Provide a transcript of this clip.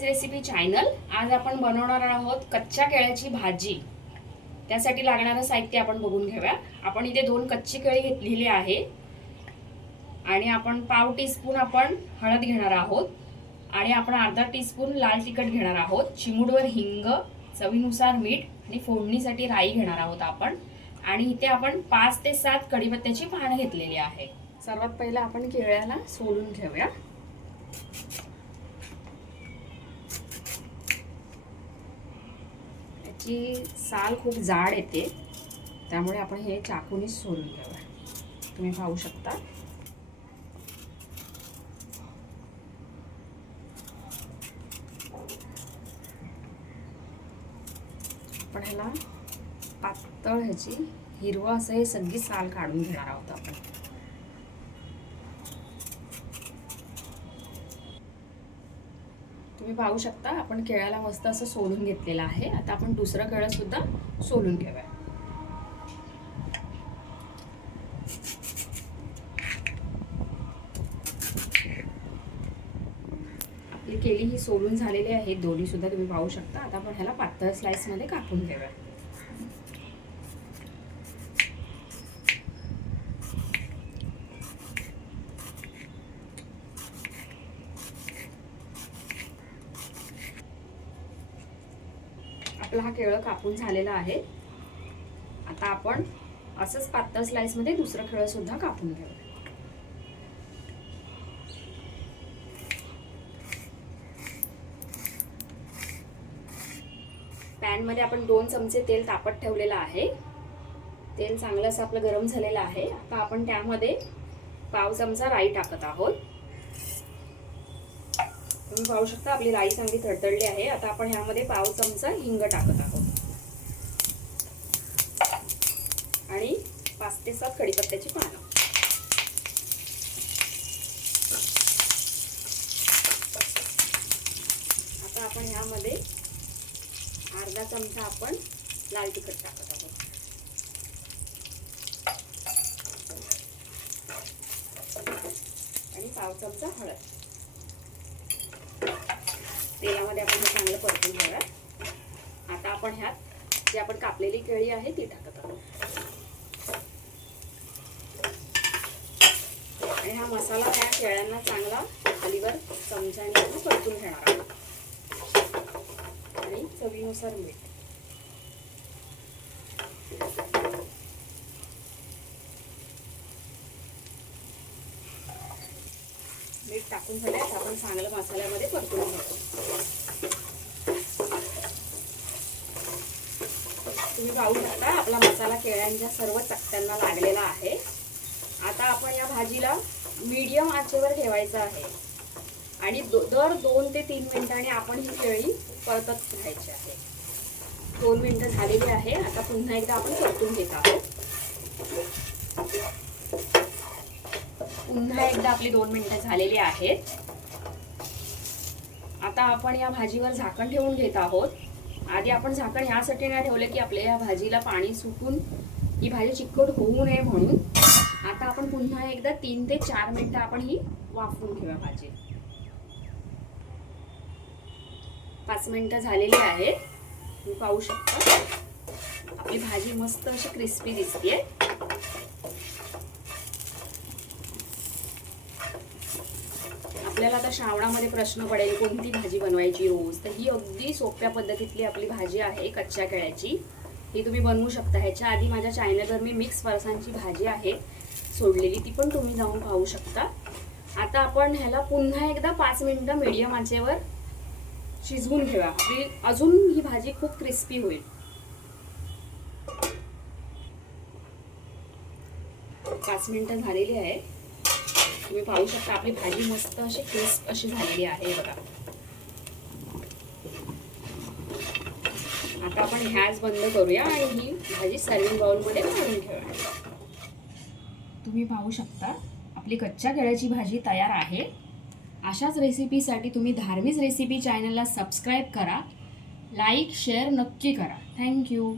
धार्मिक recipe channel आज आपण बनवणार आहोत कच्च्या केळ्याची भाजी. त्यासाठी लागणारं साहित्य आपण बघून घेऊया. आपण इथे दोन कच्ची केळी घेतलेली आहे. आणि आपण पाव टीस्पून आपण हळद घेणार आहोत. आणि आपण अर्धा टीस्पून लाल तिखट घेणार आहोत. चिमूडवर हिंग चवीनुसार मीठ आणि फोडणीसाठी राई घेणार आहोत आपण. आणि इथे आपण पाच ते सात कढीपत्त्याची पानं घेतलेली आहे. सर्वात पहिलं आपण केळ्याला सोडून घेऊया. की साल खूप जाड येते. त्यामुळे आपण हे चाकूनीच सोडून घ्यावं तुम्ही पाहू शकता. आपण ह्याला पातळ ह्याची हिरवं असं हे सगळी साल काढून घेणार आहोत आपण. तुम्ही पाहू शकता आपण केळ्याला मस्त असं सोलून घेतलेलं आहे. आता आपण दुसरं केळं सुद्धा सोलून घेऊया. आपली केळी ही सोलून झालेली आहे दोन्ही सुद्धा तुम्ही पाहू शकता. आता आपण ह्याला पातळ स्लाइसमध्ये कापून घेऊया. आपला हा केळं कापून झालेला आहे. आता आपण असंच पातळ स्लाईसमध्ये दुसरं केळं सुद्धा कापून घेऊ. पॅनमध्ये आपण दोन चमचे तेल तापत ठेवलेलं आहे. तेल चांगलं असं आपलं गरम झालेलं आहे. आता आपण त्यामध्ये पाव चमचा राई टाकत आहोत. तुम्ही पाहू शकता आपली राई चांगली तडतडली आहे. आता आपण ह्यामध्ये पाव चमचा हिंग टाकत आहोत. आणि पाच ते सात कडीपत्त्याची पानं. आता आपण ह्यामध्ये अर्धा चमचा आपण लाल तिखट टाकत आहोत. आणि पाव चमचा हळद. तेलामध्ये आपण हे चांगलं परतून घेऊया आता आपण ह्यात जी आपण कापलेली केळी आहे ती टाकत आहोत. आणि हा मसाला त्या केळ्यांना चांगला खालीवर चमच्याने परतून घेणार आहोत. आणि चवीनुसार मीठ. मीठ टाकून झाल्यास आपण चांगलं मसाल्यामध्ये परतून घेतो. तुम्ही पाहू शकता आपला मसाला केळ्यांच्या सर्व चकत्यांना लागलेला आहे. आता आपण या भाजीला मीडियम आचेवर ठेवायचं आहे. आणि दो दर दोन ते तीन मिनिटांनी आपण ही केळी परतत राहायची आहे. दोन मिनिटं झालेली आहे. आता पुन्हा एकदा आपण परतून घेत आहोत. पुन्हा एकदा आपली दोन मिनिटं झालेली आहेत. आता आपण या भाजीवर झाकण ठेवून घेत आहोत. आधी आपण झाकण यासाठी नाही ठेवलं की आपल्या या भाजीला पाणी सुटून ही भाजी चिकट होऊ नये म्हणून. आता आपण पुन्हा एकदा तीन ते चार मिनिटं आपण ही वाफवून घेऊया भाजी. पाच मिनिटं झालेली आहेत. तुम्ही पाहू शकता. आपली भाजी मस्त अशी क्रिस्पी दिसते आपल्याला आता श्रावणामध्ये प्रश्न पडेल कोणती भाजी बनवायची रोज? तर ही अगदी सोप्या पद्धतीतली आपली भाजी आहे कच्च्या केळ्याची. ही तुम्ही बनवू शकता. ह्याच्या आधी माझ्या चॅनलवर मी मिक्स फरसांची भाजी आहे सोडलेली ती पण तुम्ही जाऊन पाहू शकता. आता आपण ह्याला पुन्हा एकदा पाच मिनिटं मीडियम आचेवर शिजवून घेऊया. आपली अजून ही भाजी खूप क्रिस्पी होईल. पाच मिनिटं झालेली आहे तुम्ही पाहू शकता आपली भाजी मस्त अशी क्रिस्प अशी झालेली आहे बघा. आता आपण गॅस बंद करूया आणि ही भाजी सर्विंग बाउलमध्ये काढून ठेवा तुम्ही पाहू शकता आपली कच्च्या केळ्याची भाजी तयार आहे. अशाच रेसिपीसाठी तुम्ही धार्मिक रेसिपी चॅनलला सबस्क्राईब करा लाईक शेअर नक्की करा. थँक्यू